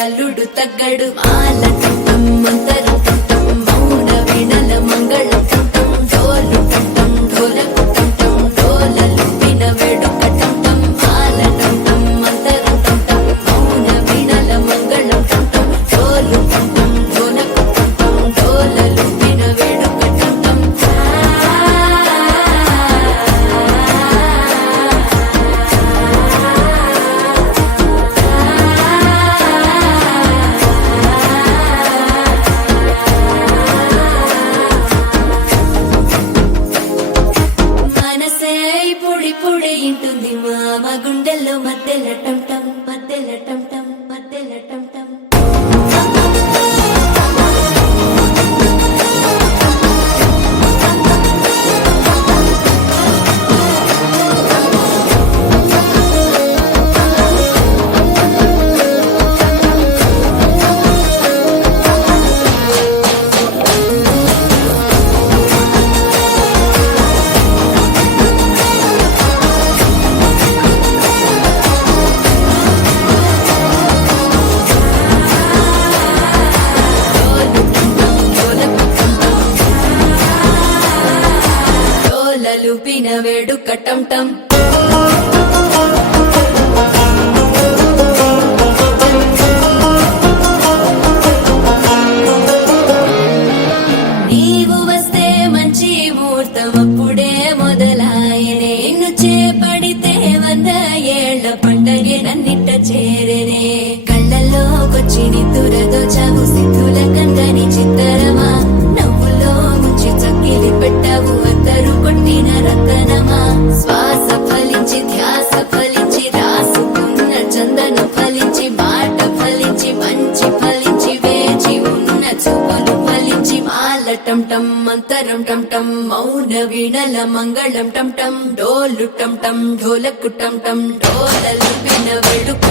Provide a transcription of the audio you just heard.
అల్లుడు తగ్గడు మాల టం మంతరు టం మౌన వీణల మంగళ టం డోలు టం ఢోలకు టం డోలలు విన వేడుక టం మాల టం మంతరు టం మౌన వీణల మంగళ టం డోలు టం ఢోలకు టం డోలలు విన వేడుక టం పొడి ఇంటుంది మామ గుండెల్లో మధ్యల టం టం మధ్యల టం టం మధ్యల టం టం లూపిన వేడుక టం టం నీవు వస్తే మంచి ముహూర్తం అప్పుడే మొదలాయనే నిన్ను చేపడితే 100 ఏళ్ల పండగే నన్నిట్ట చేరనే కళ్ళల్లోకొచ్చి నిద్దురదో చావు సిద్ధుల కందని చిత్తరమా నవ్వులో ముంచి చక్కిలి పెట్టావు అందరూ కొట్టిన రతనమా శ్వాస ఫలించి ధ్యాస ఫలించి రాసుకున్న చందన ఫలించి మాట ఫలించి మంచి ఫలించి వేచి ఉన్న చూపులు ఫలించి మాల టం టం మంతరం టం టం మౌన వీణల మంగళం టం టం డోలు టం టం ఢోలకు టం టం డోలలు విన వేడుక